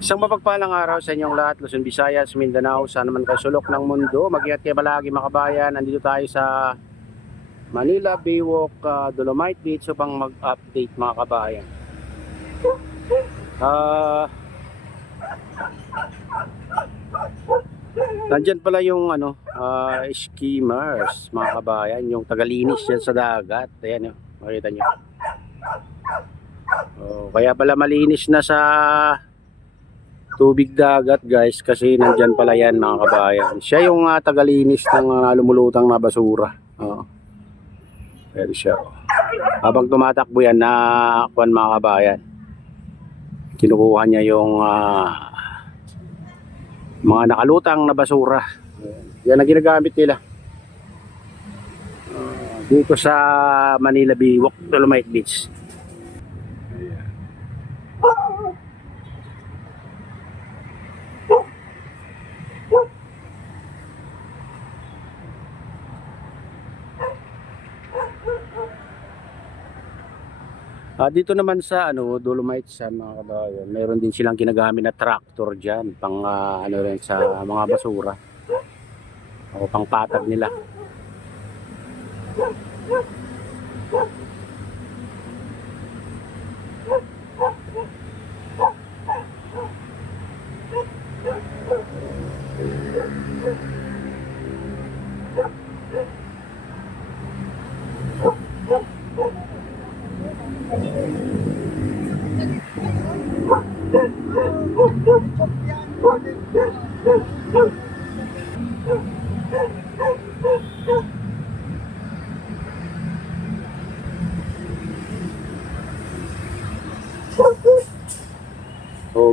Isang mapagpalang araw sa inyong lahat, Luzon, Visayas, Mindanao, saan naman kayo sulok ng mundo. Mag-ingat kayo palagi mga kabayan. Nandito tayo sa Manila Baywalk, Dolomite Beach upang mag-update mga kabayan. Nandyan pala yung skimmers mga kabayan, yung tagalinis dyan sa dagat. Ayan, makita nyo. Kaya pala malinis na sa tubig dagat guys, kasi nandyan pala yan mga kabayan. Siya yung tagalinis ng lumulutang na basura. Pero siya, habang tumatakbo yan na kuwan mga kabayan, kinukuha niya yung mga nakalutang na basura. Yan ang ginagamit nila dito sa Manila Baywalk, Dolomite Beach. Dito naman sa Dolomite sa mga kabayan, meron din silang ginagamit na tractor diyan pang rin sa mga basura. O pang patag nila.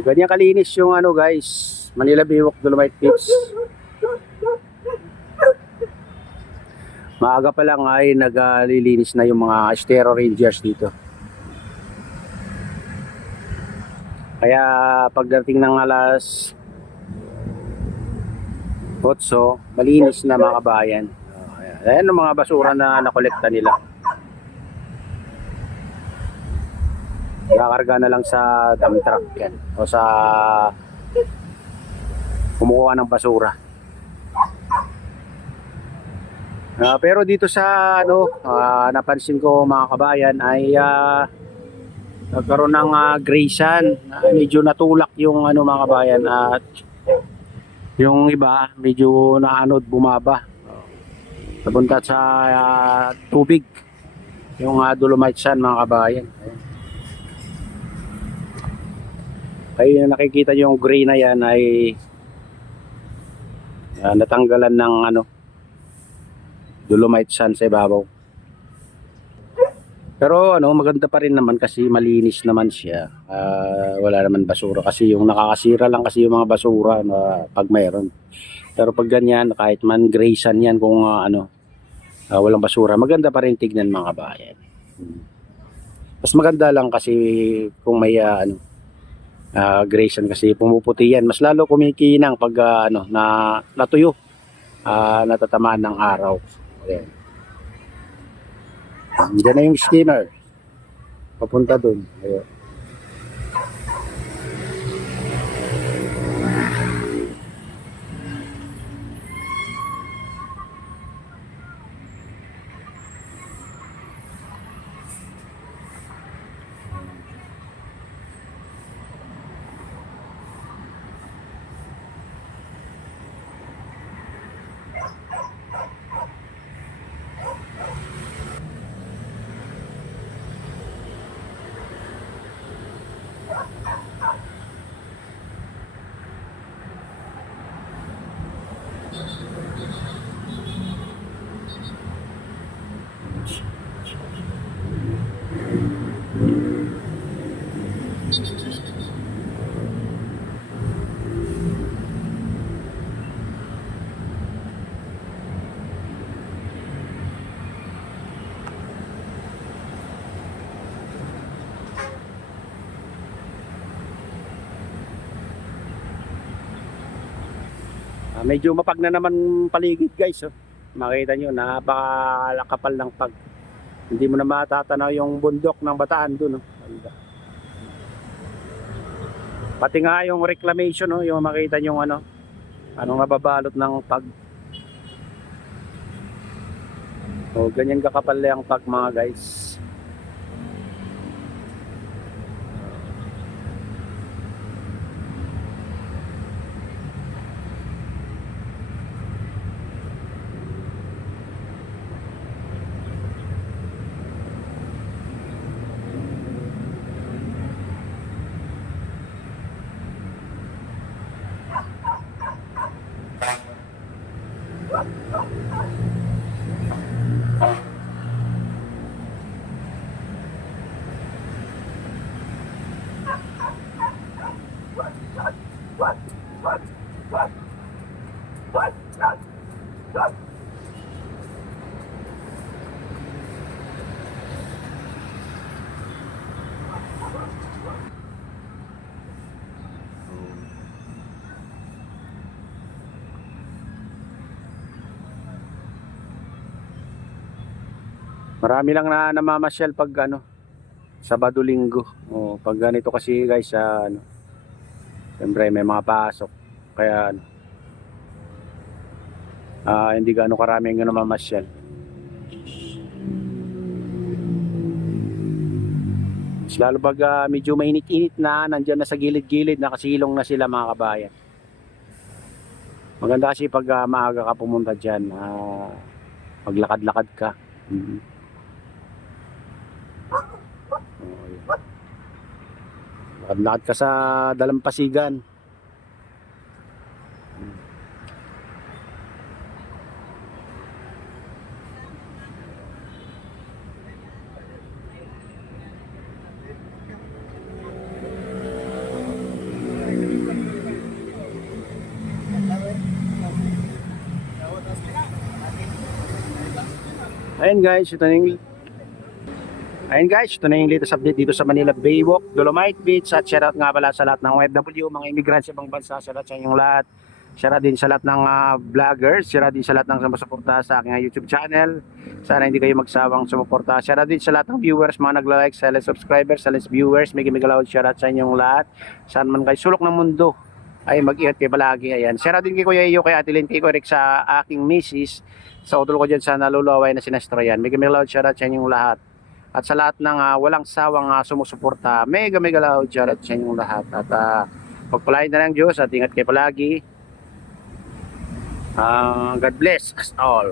Ganyan kalinis yung guys, Manila Baywalk, Dolomite Beach. Maaga pa lang ay naglilinis na yung mga Estero Rangers dito. Kaya pagdating ng alas 8, malinis na mga kabayan. Ayan ang mga basura na nakolekta nila. Kakarga na lang sa dump truck yan, o sa kumukuha ng basura. Pero dito sa napansin ko mga kabayan ay nagkaroon ng graysan. Medyo natulak yung mga kabayan, at yung iba medyo naanod, bumaba. Napunta sa tubig yung Dolomite Sand mga kabayan. Ay nakikita yung gray na yan ay natanggalan ng Dolomite Sand sa ibabaw. Pero maganda pa rin naman kasi malinis naman siya. Wala naman basura, kasi yung nakakasira lang kasi yung mga basura pag mayroon. Pero pag ganyan, kahit man gray sand yan, kung walang basura, maganda pa rin tignan mga kabayan. Mas maganda lang kasi kung may gray sand, kasi pumuputi yan. Mas lalo kumikinang pag natuyo, natatamaan ng araw. Ayan. Diyan na yung skimmer papunta dun. Ayan. Medyo mapag na naman paligid guys, oh. Makita nyo, napakalakapal ng pag. Hindi mo na matatanaw yung bundok ng Bataan dun, oh. Pati nga yung reclamation, no, yung makita yung ano nga babalot ng pag. O ganyan kakapal ang pag mga guys. Marami lang na namamasyal pag Sabado Linggo. O pag ganito kasi guys sa siyempre may mga pasok. Kaya hindi gaano karami ang namamasyal. Lalo pag medyo mainit-init na, nandiyan na sa gilid-gilid, nakasilong na sila mga kabayan. Maganda kasi pag maaga ka pumunta dyan, maglakad-lakad ka. Lakad-lakad ka sa dalampasigan. Ayun guys, ito na yung latest update dito sa Manila Baywalk, Dolomite Beach. At shoutout nga pala sa lahat ng OFW, mga immigrants sa ibang bansa. Shoutout sa inyong lahat. Shoutout din sa lahat ng vloggers. Shoutout din sa lahat ng sumusuporta sa aking YouTube channel. Sana hindi kayo magsawang sumuporta. Shoutout din sa lahat ng viewers, mga nagla-like, silent subscribers, silent viewers. May loud shoutout sa inyong lahat. Saan man kayo sulok ng mundo, ay mag-ingat kayo palagi. Ayan. Shoutout din kay Kuya Iyo, kay Ate Lynn, kay Korek, sa aking misis. Sa utol ko dyan sa nalulaway na sinastroyan. May loud shoutout sa inyong lahat. At sa lahat ng walang sawang sumusuporta, mega loud shoutout sa inyong lahat. At pagpalain na ng Diyos at ingat kayo palagi. God bless us all.